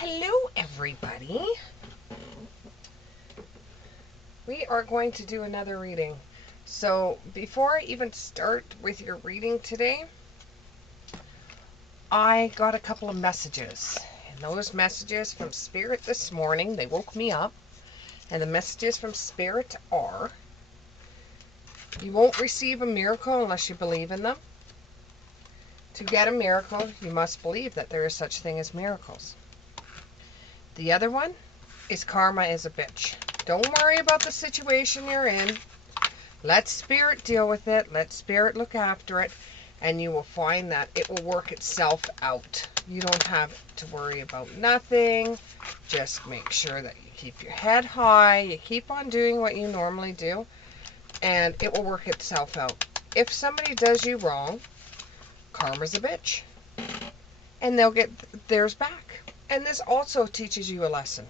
Hello, everybody. We are going to do another reading. So, before I even start with your reading today, I got a couple of messages. And those messages from Spirit this morning, they woke me up. And the messages from Spirit are, you won't receive a miracle unless you believe in them. To get a miracle, you must believe that there is such thing as miracles. The other one is karma is a bitch. Don't worry about the situation you're in. Let Spirit deal with it. Let Spirit look after it. And you will find that it will work itself out. You don't have to worry about nothing. Just make sure that you keep your head high. You keep on doing what you normally do. And it will work itself out. If somebody does you wrong, karma's a bitch. And they'll get theirs back. And this also teaches you a lesson.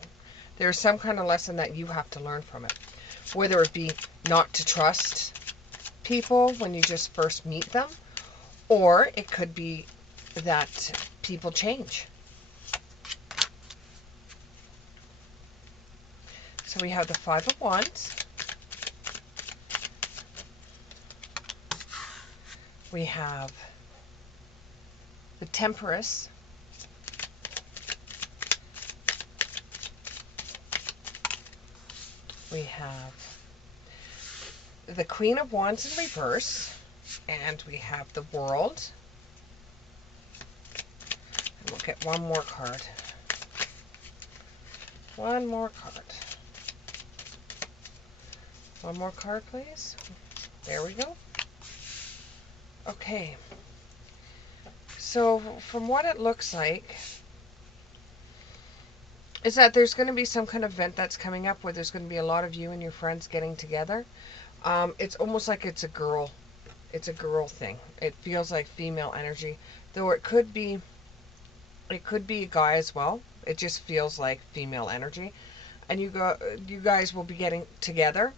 There's some kind of lesson that you have to learn from it. Whether it be not to trust people when you just first meet them, or it could be that people change. So we have the Five of Wands. We have the Temperance. We have the Queen of Wands in reverse. And we have the World. And we'll get one more card. One more card. One more card, please. There we go. Okay. So, from what it looks like, is that there's going to be some kind of event that's coming up where there's going to be a lot of you and your friends getting together. It's almost like it's a girl thing. It feels like female energy, though it could be a guy as well. It just feels like female energy, and you guys will be getting together.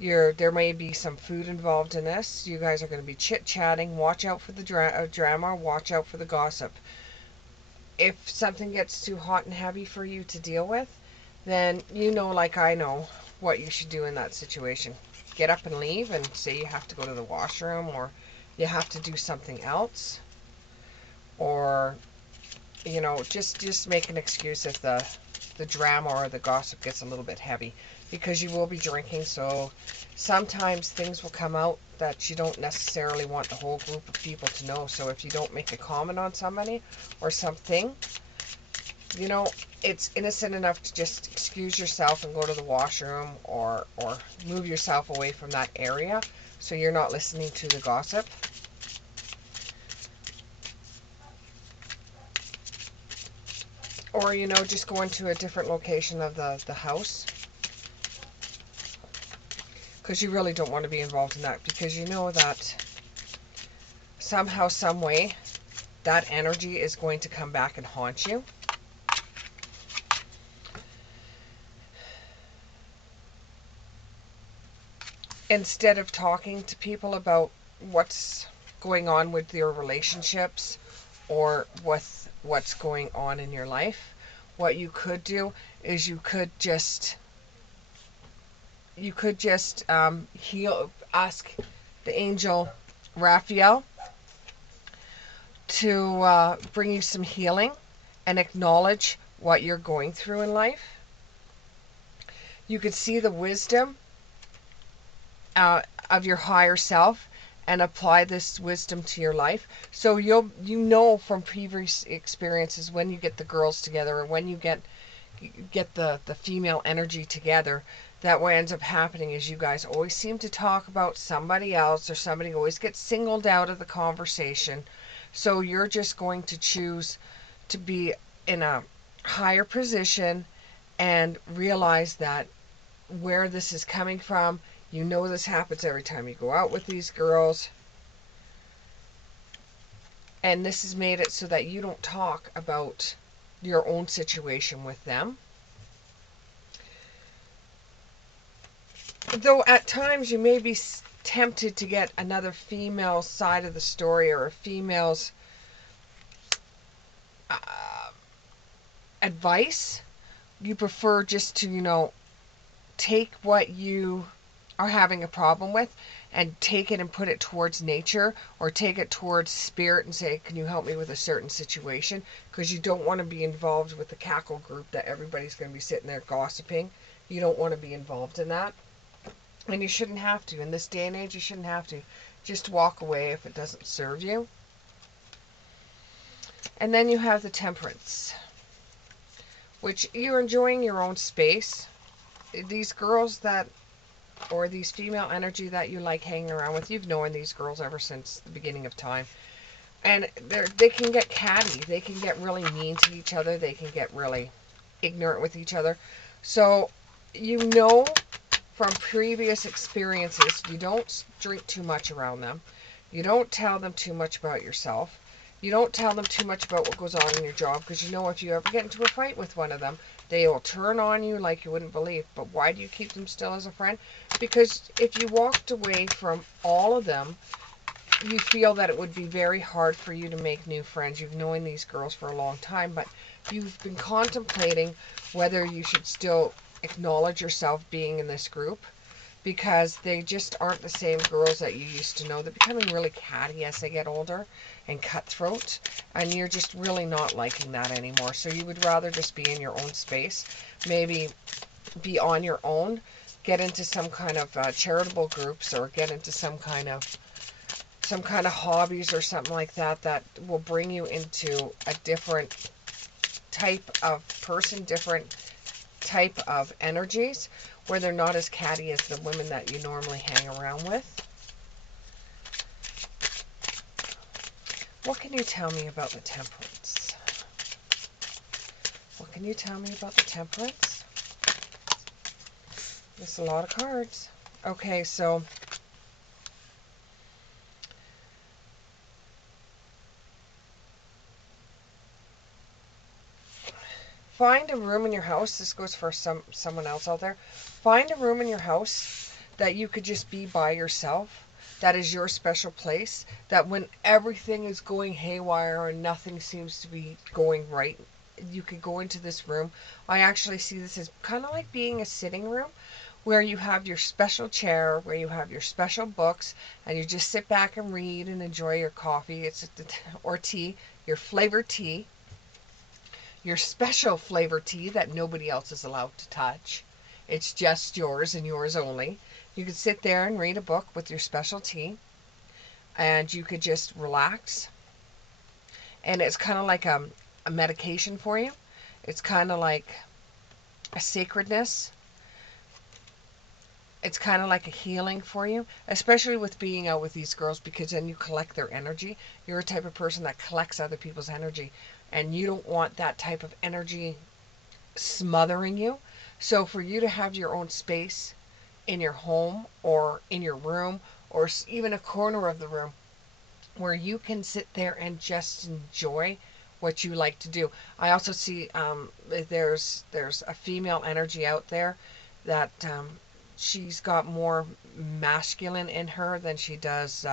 There may be some food involved in this. You guys are going to be chit-chatting. Watch out for the drama. Watch out for the gossip. If something gets too hot and heavy for you to deal with, then you know, like I know, what you should do in that situation. Get up and leave and say you have to go to the washroom, or you have to do something else, or just make an excuse if the drama or the gossip gets a little bit heavy, because you will be drinking. So sometimes things will come out that you don't necessarily want the whole group of people to know. So if you don't make a comment on somebody or something, it's innocent enough to just excuse yourself and go to the washroom, or move yourself away from that area so you're not listening to the gossip. Or, just go into a different location of the house. Because you really don't want to be involved in that. Because you know that somehow, some way, that energy is going to come back and haunt you. Instead of talking to people about what's going on with your relationships, or with what's going on in your life, what you could do is you could just ask the angel Raphael to bring you some healing and acknowledge what you're going through in life. You could see the wisdom of your higher self and apply this wisdom to your life. So from previous experiences, when you get the girls together, or when you get the female energy together, that what ends up happening is you guys always seem to talk about somebody else, or somebody always gets singled out of the conversation. So you're just going to choose to be in a higher position and realize that where this is coming from. This happens every time you go out with these girls. And this has made it so that you don't talk about your own situation with them. Though at times you may be tempted to get another female side of the story, or a female's advice. You prefer just to, take what you are having a problem with and take it and put it towards nature, or take it towards spirit and say, can you help me with a certain situation? Because you don't want to be involved with the cackle group that everybody's going to be sitting there gossiping. You don't want to be involved in that. And you shouldn't have to. In this day and age, you shouldn't have to. Just walk away if it doesn't serve you. And then you have the Temperance, which you're enjoying your own space. These girls that, or these female energy that you like hanging around with, you've known these girls ever since the beginning of time. And they can get catty. They can get really mean to each other. They can get really ignorant with each other. So, from previous experiences, you don't drink too much around them. You don't tell them too much about yourself. You don't tell them too much about what goes on in your job, because you know if you ever get into a fight with one of them, they will turn on you like you wouldn't believe. But why do you keep them still as a friend? Because if you walked away from all of them, you feel that it would be very hard for you to make new friends. You've known these girls for a long time, but you've been contemplating whether you should still acknowledge yourself being in this group, because they just aren't the same girls that you used to know. They're becoming really catty as they get older and cutthroat, and you're just really not liking that anymore. So you would rather just be in your own space, maybe be on your own, get into some kind of charitable groups, or get into some kind of hobbies or something like that that will bring you into a different type of person, different type of energies, where they're not as catty as the women that you normally hang around with. What can you tell me about the Temperance? What can you tell me about the Temperance? There's a lot of cards. Okay, so find a room in your house. This goes for someone else out there. Find a room in your house that you could just be by yourself. That is your special place. That when everything is going haywire and nothing seems to be going right, you could go into this room. I actually see this as kind of like being a sitting room, where you have your special chair, where you have your special books, and you just sit back and read and enjoy your coffee, or tea, your flavored tea, your special flavored tea that nobody else is allowed to touch. It's just yours and yours only. You could sit there and read a book with your special tea, and you could just relax. And it's kind of like a medication for you. It's kind of like a sacredness. It's kind of like a healing for you, especially with being out with these girls, because then you collect their energy. You're a type of person that collects other people's energy, and you don't want that type of energy smothering you. So for you to have your own space in your home, or in your room, or even a corner of the room where you can sit there and just enjoy what you like to do. I also see there's a female energy out there that she's got more masculine in her than she does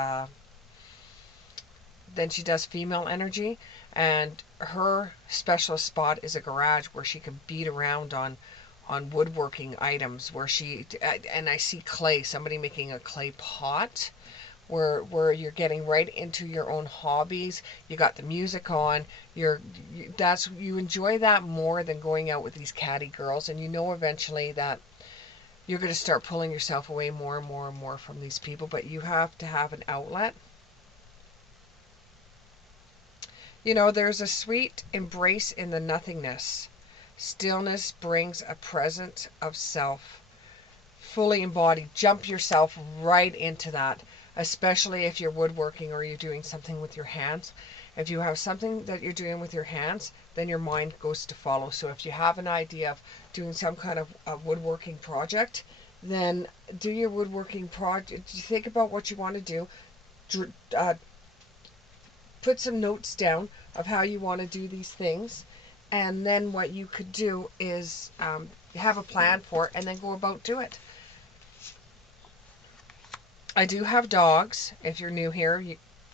female energy, and her special spot is a garage where she can beat around on woodworking items, where and I see clay, somebody making a clay pot, where you're getting right into your own hobbies. You got the music on. You enjoy that more than going out with these catty girls, and you know eventually that you're going to start pulling yourself away more and more and more from these people, but you have to have an outlet. There's a sweet embrace in the nothingness. Stillness brings a presence of self, fully embodied. Jump yourself right into that, especially if you're woodworking or you're doing something with your hands. If you have something that you're doing with your hands, then your mind goes to follow. So if you have an idea of doing some kind of a woodworking project, then do your woodworking project. Think about what you want to do. Put some notes down of how you want to do these things, and then what you could do is have a plan for it and then go about do it. I do have dogs. If you're new here,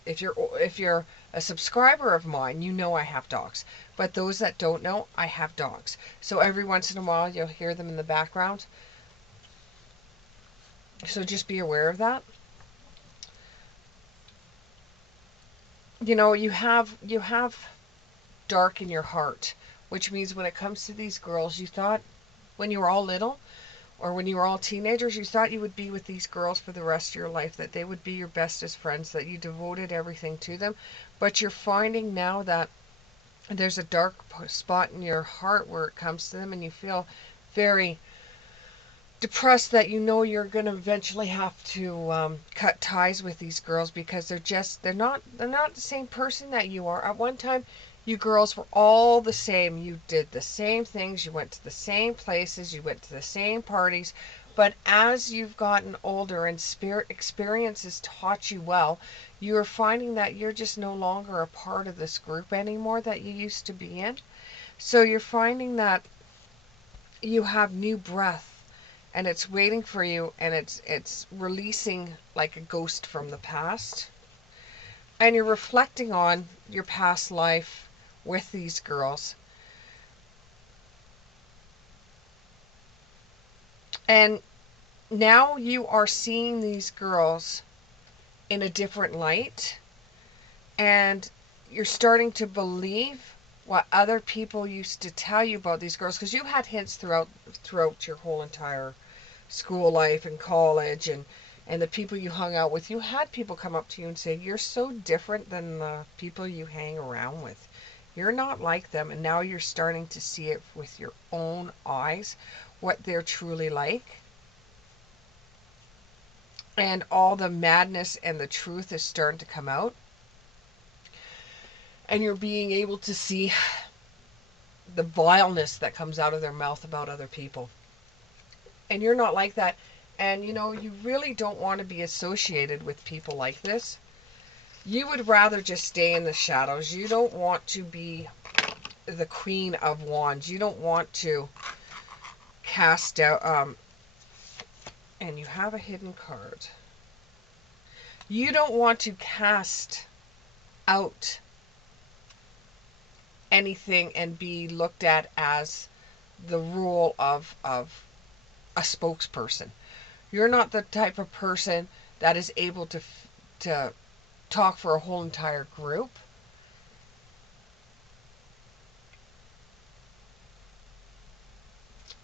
If you're a subscriber of mine, you know I have dogs. But those that don't know, I have dogs. So every once in a while, you'll hear them in the background. So just be aware of that. You know, you have dark in your heart, which means when it comes to these girls, you thought when you were all little or when you were all teenagers, you thought you would be with these girls for the rest of your life, that they would be your bestest friends, that you devoted everything to them. But you're finding now that there's a dark spot in your heart where it comes to them, and you feel very depressed that you know you're going to eventually have to cut ties with these girls, because they're not the same person that you are. At one time, you girls were all the same. You did the same things, you went to the same places, you went to the same parties. But as you've gotten older and spirit experiences taught you well, you're finding that you're just no longer a part of this group anymore that you used to be in. So you're finding that you have new breath, and it's waiting for you, and it's releasing like a ghost from the past, and you're reflecting on your past life with these girls, and now you are seeing these girls in a different light, and you're starting to believe what other people used to tell you about these girls, because you had hints throughout your whole entire school life and college, and the people you hung out with. You had people come up to you and say, you're so different than the people you hang around with. You're not like them. And now you're starting to see it with your own eyes, what they're truly like. And all the madness and the truth is starting to come out. And you're being able to see the vileness that comes out of their mouth about other people. And you're not like that. And you know, you really don't want to be associated with people like this. You would rather just stay in the shadows. You don't want to be the Queen of Wands. You don't want to cast out, and you have a hidden card. You don't want to cast out anything and be looked at as the role of a spokesperson. You're not the type of person that is able to talk for a whole entire group.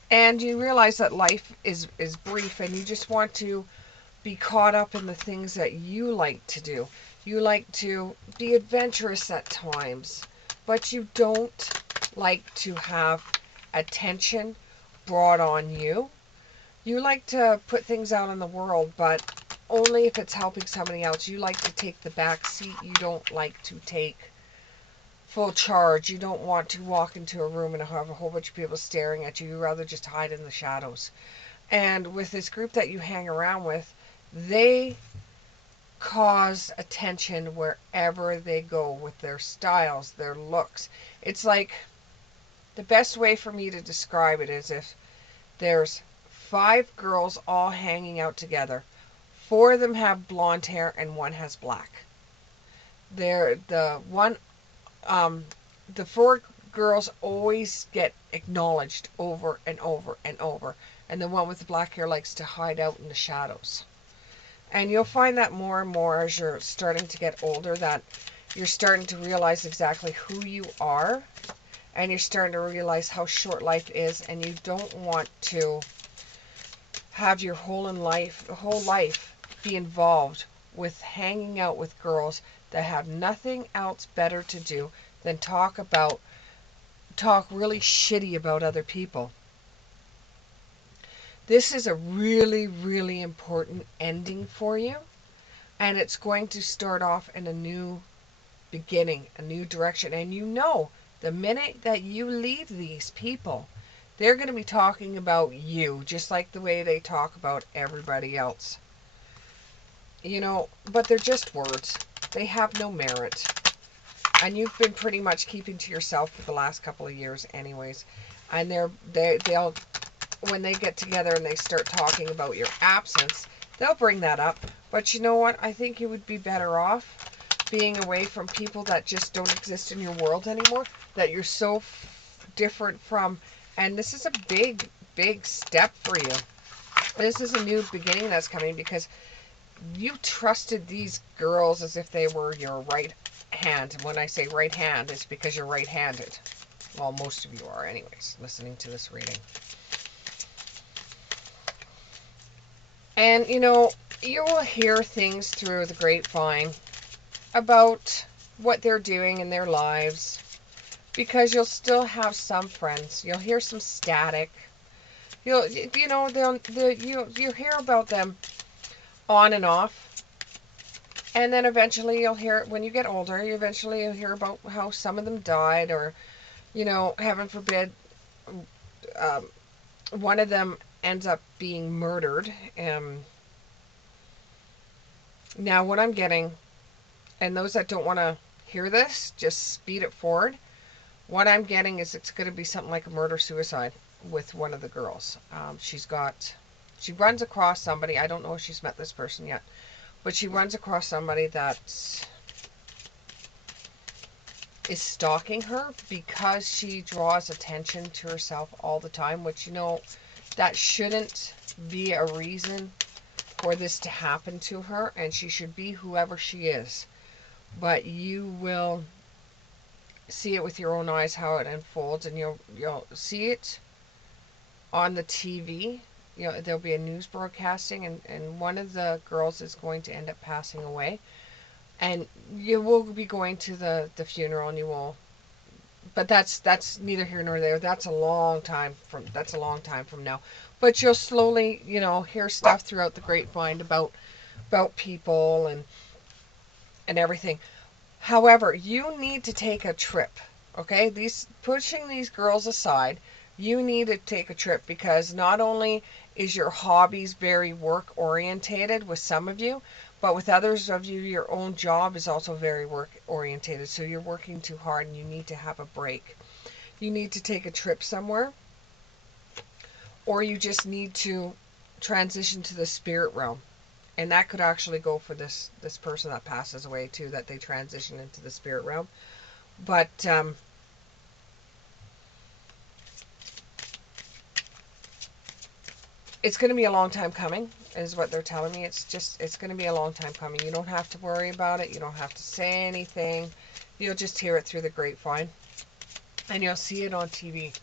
And you realize that life is brief, and you just want to be caught up in the things that you like to do. You like to be adventurous at times, but you don't like to have attention brought on you. You like to put things out in the world, but only if it's helping somebody else. You like to take the back seat. You don't like to take full charge. You don't want to walk into a room and have a whole bunch of people staring at you. You rather just hide in the shadows. And with this group that you hang around with, they cause attention wherever they go with their styles, their looks. It's like, the best way for me to describe it is if there's 5 girls all hanging out together. 4 of them have blonde hair and 1 has black. The 4 girls always get acknowledged over and over and over, and the one with the black hair likes to hide out in the shadows. And you'll find that more and more as you're starting to get older, that you're starting to realize exactly who you are, and you're starting to realize how short life is, and you don't want to have your whole life be involved with hanging out with girls that have nothing else better to do than talk really shitty about other people. This is a really, really important ending for you, and it's going to start off in a new beginning, a new direction. And you know, the minute that you leave these people, they're going to be talking about you, just like the way they talk about everybody else. You know, but they're just words. They have no merit. And you've been pretty much keeping to yourself for the last couple of years anyways. And they'll, when they get together and they start talking about your absence, they'll bring that up. But you know what? I think you would be better off being away from people that just don't exist in your world anymore, that you're so different from. And this is a big, big step for you. This is a new beginning that's coming because you trusted these girls as if they were your right hand. And when I say right hand, it's because you're right-handed. Well, most of you are anyways, listening to this reading. And, you know, you will hear things through the grapevine about what they're doing in their lives, because you'll still have some friends. You'll hear some static. You know, you hear about them on and off. And then eventually you'll hear, when you get older, you'll hear about how some of them died, or, you know, heaven forbid, one of them ends up being murdered. Now what I'm getting, and those that don't want to hear this, just speed it forward. What I'm getting is it's going to be something like a murder-suicide with one of the girls. She runs across somebody. I don't know if she's met this person yet, but she runs across somebody that is stalking her because she draws attention to herself all the time, which, you know, that shouldn't be a reason for this to happen to her, and she should be whoever she is. But you will see it with your own eyes how it unfolds, and you'll see it on the TV. You know, there'll be a news broadcasting, and one of the girls is going to end up passing away, and you will be going to the funeral, and you will, but that's neither here nor there. That's a long time from now. But you'll slowly, you know, hear stuff throughout the grapevine about people and everything. However, you need to take a trip. Okay, pushing these girls aside, you need to take a trip, because not only is your hobbies very work orientated with some of you, but with others of you, your own job is also very work orientated. So you're working too hard and you need to have a break. You need to take a trip somewhere, or you just need to transition to the spirit realm. And that could actually go for this person that passes away too, that they transition into the spirit realm. But it's going to be a long time coming, is what they're telling me. It's going to be a long time coming. You don't have to worry about it. You don't have to say anything. You'll just hear it through the grapevine, and you'll see it on TV.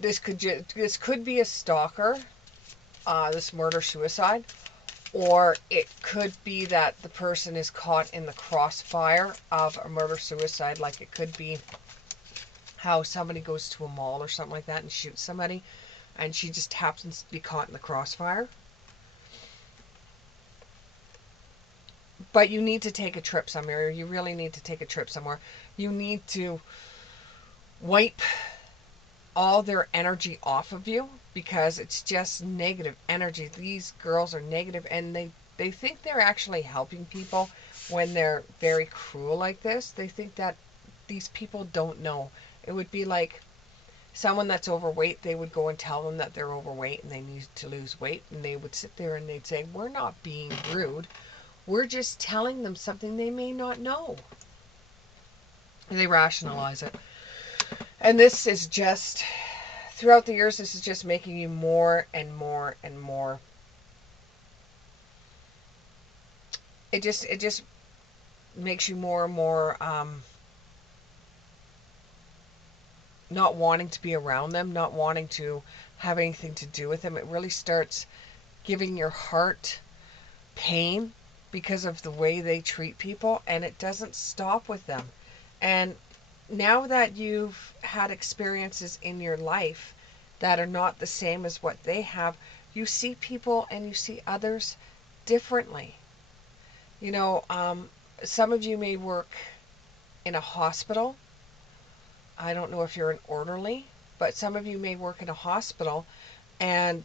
This could be a stalker, this murder-suicide, or it could be that the person is caught in the crossfire of a murder-suicide. Like, it could be how somebody goes to a mall or something like that and shoots somebody, and she just happens to be caught in the crossfire. But you need to take a trip somewhere. You really need to take a trip somewhere. You need to wipe all their energy off of you, because it's just negative energy. These girls are negative, and they think they're actually helping people when they're very cruel like this. They think that these people don't know. It would be like someone that's overweight. They would go and tell them that they're overweight and they need to lose weight, and they would sit there and they'd say, we're not being rude, we're just telling them something they may not know. They rationalize it. And this is just, throughout the years, this is just making you more and more and more. It just makes you more and more not wanting to be around them, not wanting to have anything to do with them. It really starts giving your heart pain because of the way they treat people, and it doesn't stop with them. And now that you've had experiences in your life that are not the same as what they have, you see people and you see others differently. You know, some of you may work in a hospital. I don't know if you're an orderly, but some of you may work in a hospital, and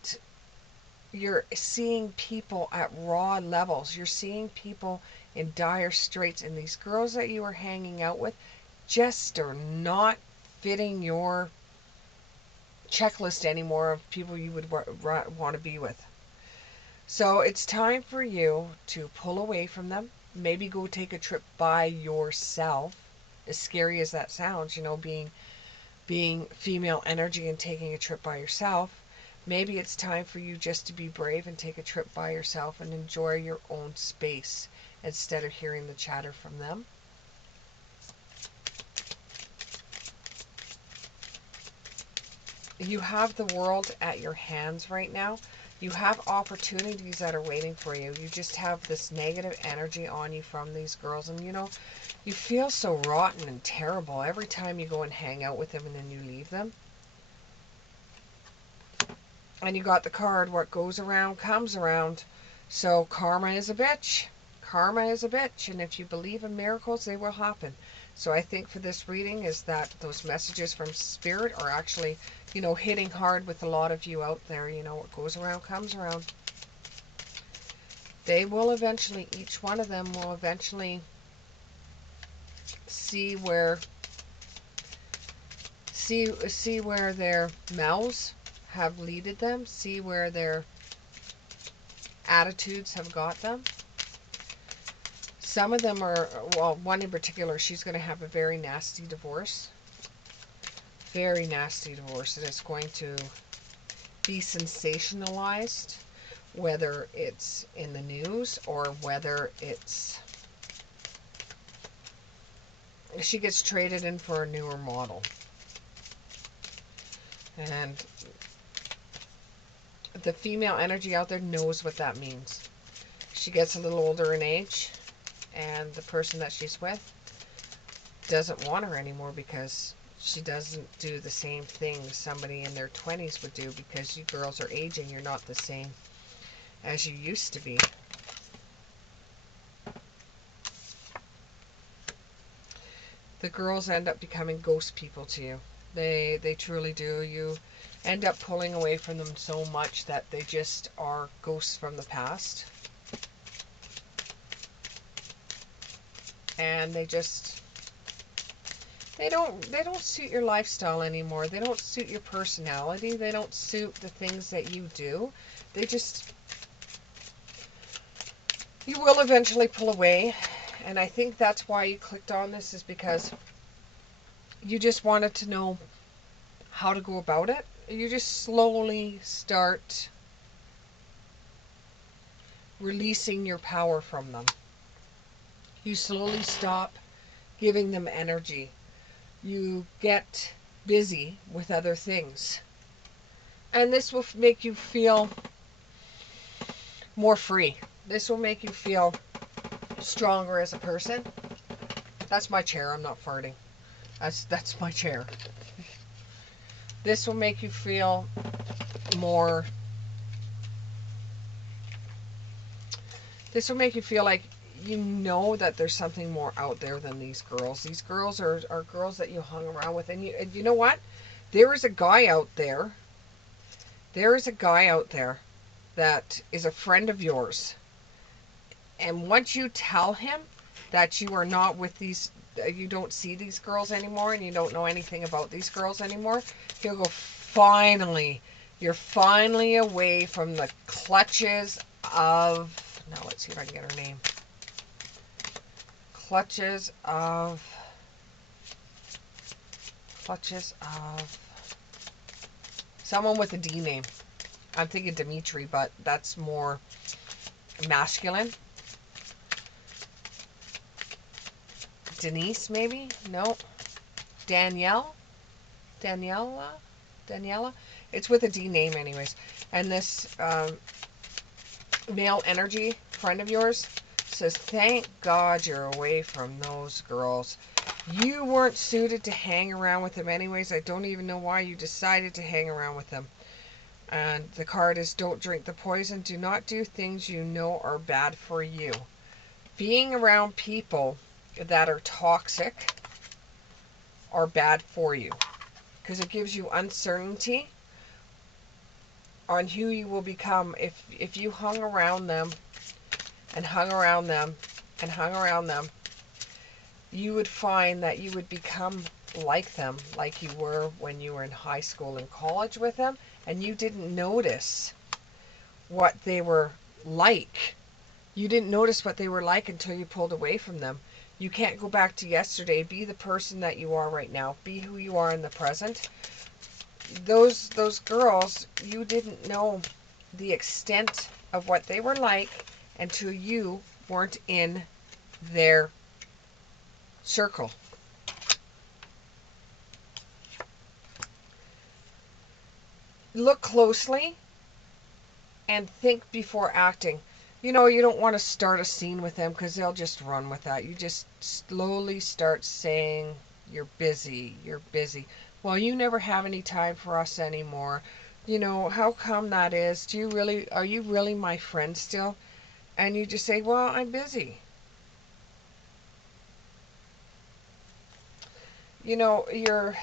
you're seeing people at raw levels. You're seeing people in dire straits, and these girls that you are hanging out with just are not fitting your checklist anymore of people you would want to be with. So it's time for you to pull away from them. Maybe go take a trip by yourself. As scary as that sounds, being female energy and taking a trip by yourself. Maybe it's time for you just to be brave and take a trip by yourself and enjoy your own space instead of hearing the chatter from them. You have the world at your hands right now. You have opportunities that are waiting for you. You just have this negative energy on you from these girls. And you feel so rotten and terrible every time you go and hang out with them and then you leave them. And you got the card, what goes around comes around. So karma is a bitch. Karma is a bitch. And if you believe in miracles, they will happen. So I think for this reading is that those messages from Spirit are actually, hitting hard with a lot of you out there. What goes around comes around. They will eventually, each one of them will eventually see where their mouths have leaded them, see where their attitudes have got them. Some of them are, well, one in particular, she's going to have a very nasty divorce. Very nasty divorce. It is going to be sensationalized, whether it's in the news or whether it's she gets traded in for a newer model. And the female energy out there knows what that means. She gets a little older in age, and the person that she's with doesn't want her anymore because she doesn't do the same things somebody in their 20s would do, because you girls are aging. You're not the same as you used to be. The girls end up becoming ghost people to you. They truly do. You end up pulling away from them so much that they just are ghosts from the past. And they don't suit your lifestyle anymore. They don't suit your personality. They don't suit the things that you do. You will eventually pull away. And I think that's why you clicked on this, is because you just wanted to know how to go about it. You just slowly start releasing your power from them. You slowly stop giving them energy. You get busy with other things. And this will make you feel more free. This will make you feel stronger as a person. That's my chair. I'm not farting. That's my chair. This will make you feel more. This will make you feel like you know that there's something more out there than these girls. These girls are girls that you hung around with. And you know what? There is a guy out there. There is a guy out there that is a friend of yours. And once you tell him that you are not with these, you don't see these girls anymore and you don't know anything about these girls anymore, he'll go, finally, you're finally away from the clutches of, now let's see if I can get her name. Clutches of someone with a D name. I'm thinking Dimitri, but that's more masculine. Denise, maybe? No. Daniela? It's with a D name anyways. And this male energy friend of yours says, thank God you're away from those girls. You weren't suited to hang around with them anyways. I don't even know why you decided to hang around with them. And the card is, don't drink the poison. Do not do things you know are bad for you. Being around people that are toxic are bad for you, because it gives you uncertainty on who you will become if you hung around them and hung around them and hung around them. You would find that you would become like them, like you were when you were in high school and college with them, and you didn't notice what they were like. You didn't notice what they were like until you pulled away from them. You can't go back to yesterday. Be the person that you are right now. Be who you are in the present. Those girls, you didn't know the extent of what they were like until you weren't in their circle. Look closely and think before acting. You know, you don't want to start a scene with them because they'll just run with that. You just slowly start saying, you're busy, you're busy. Well, you never have any time for us anymore. You know, how come that is? Are you really my friend still? And you just say, well, I'm busy. You know, it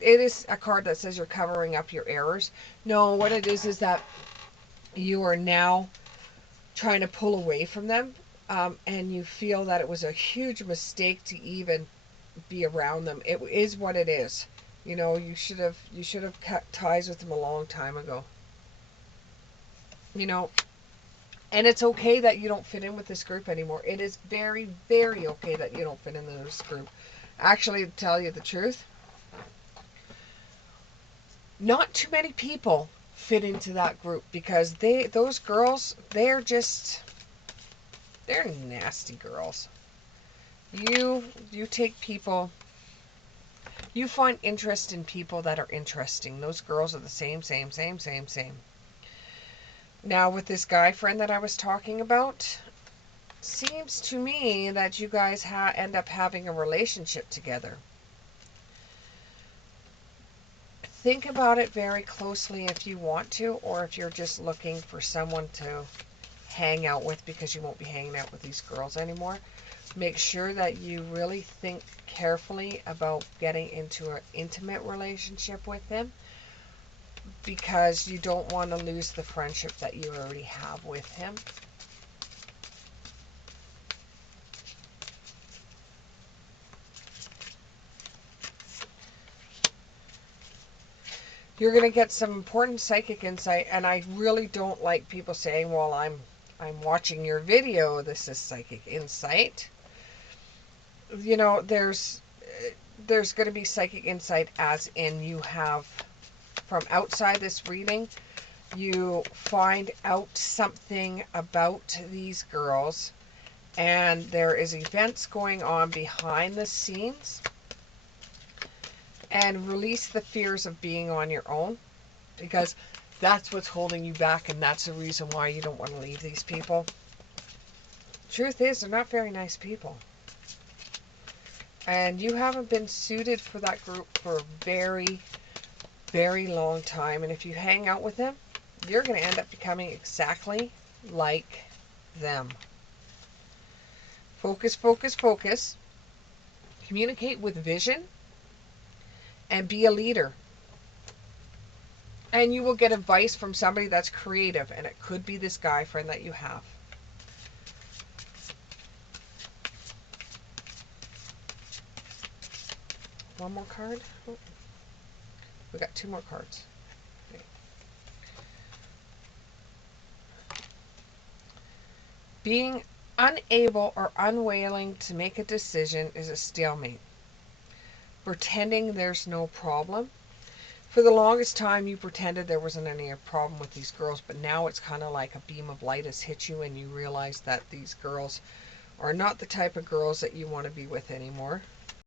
is a card that says you're covering up your errors. No, what it is that you are now trying to pull away from them, and you feel that it was a huge mistake to even be around them. It is what it is. You know, you should have cut ties with them a long time ago. You know, and it's okay that you don't fit in with this group anymore. It is very, very okay that you don't fit in this group. Actually, to tell you the truth, not too many people fit into that group because those girls, they're nasty girls. You take people, you find interest in people that are interesting. Those girls are the same. Now with this guy friend that I was talking about, seems to me that you guys end up having a relationship together. Think about it very closely if you want to, or if you're just looking for someone to hang out with because you won't be hanging out with these girls anymore. Make sure that you really think carefully about getting into an intimate relationship with him, because you don't want to lose the friendship that you already have with him. You're going to get some important psychic insight, and I really don't like people saying, well, I'm watching your video, this is psychic insight. You know, there's going to be psychic insight as in you have, from outside this reading, you find out something about these girls, and there is events going on behind the scenes, and release the fears of being on your own, because that's what's holding you back, and that's the reason why you don't want to leave these people. Truth is, they're not very nice people. And you haven't been suited for that group for a very, very long time. And if you hang out with them, you're going to end up becoming exactly like them. Focus, focus, focus. Communicate with vision. And be a leader. And you will get advice from somebody that's creative. And it could be this guy friend that you have. One more card. Oh. We got two more cards. Okay. Being unable or unwilling to make a decision is a stalemate. Pretending there's no problem. For the longest time, you pretended there wasn't any problem with these girls, but now it's kind of like a beam of light has hit you, and you realize that these girls are not the type of girls that you want to be with anymore.